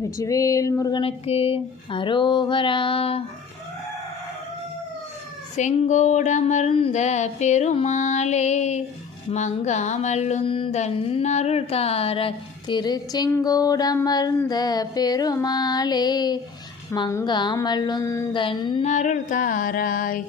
வெற்றிவேல் முருகனுக்கு அரோகரா. செங்கோடமர்ந்த பெருமாளே மங்காமலுந்தன் அருள் தாராய். திருச்செங்கோடமர்ந்த பெருமாளே மங்காமலுந்தன் அருள் தாராய்.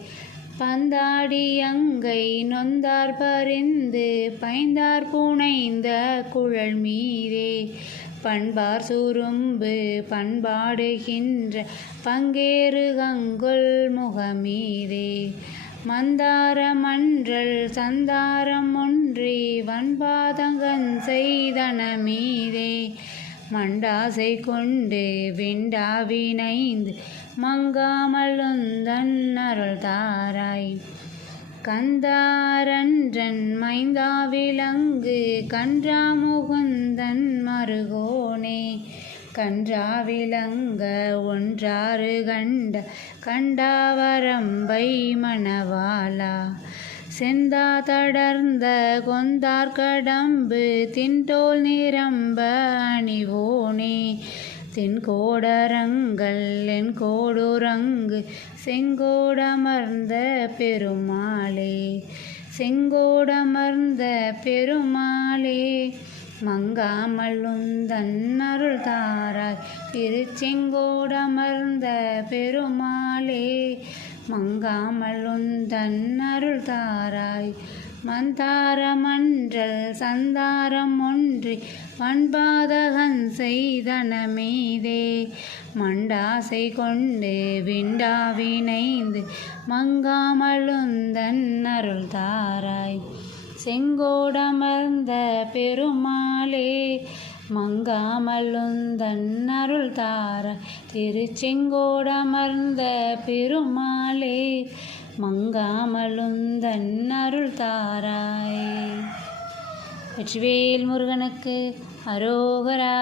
பந்தாடி அங்கை நொந்தார் பரிந்து பைந்தார் புனைந்த குழல் மீதே பண்பார் சுரும்பு பண்பாடுகின்ற பங்கேறு கங்கொள் முகமீதே மந்தார மன்றல் சந்தாரம் ஒன்றி வன்பாதங்கன் செய்தன மீதே மண்டாசை கொண்டு விண்டாவினைந்து மங்காமலுந்தன் அருள் தாராய். கந்தாரன்றன் மைந்தாவிலங்கு கன்றாமுகுந்தன் மருகோனே கன்றாவிலங்க ஒன்றாறு கண்ட கண்டாவரம்பை மணவாளா. செந்தா தடர்ந்த கொந்தார் கடம்பு தின்தோல் நிரம்ப அணிவோனே தென்கோடரங்கள் என் கோடுரங்கு செங்கோடமர்ந்த பெருமாளே செங்கோடமர்ந்த பெருமாளே மங்காமலுந்தன் அருள் தாராய். திருச்செங்கோடமர்ந்த பெருமாளே மங்காமலுந்தன் அருள் தாராய். மந்தார மன்றல் சந்தாரம் ஒன்றி வன்பாதகன் செய்தன மீதே மண்டாசை கொண்டு விண்டாவினைந்து மங்காமலுந்தன் அருள் தாராய். செங்கோடமர்ந்த பெருமாளே மங்காமலுந்தன் அருள் தாராய். திருச்செங்கோடமர்ந்த பெருமாளே மங்காமலுந்தன் அருள் தாராய். வெற்றிவேல் முருகனுக்கு அரோகரா.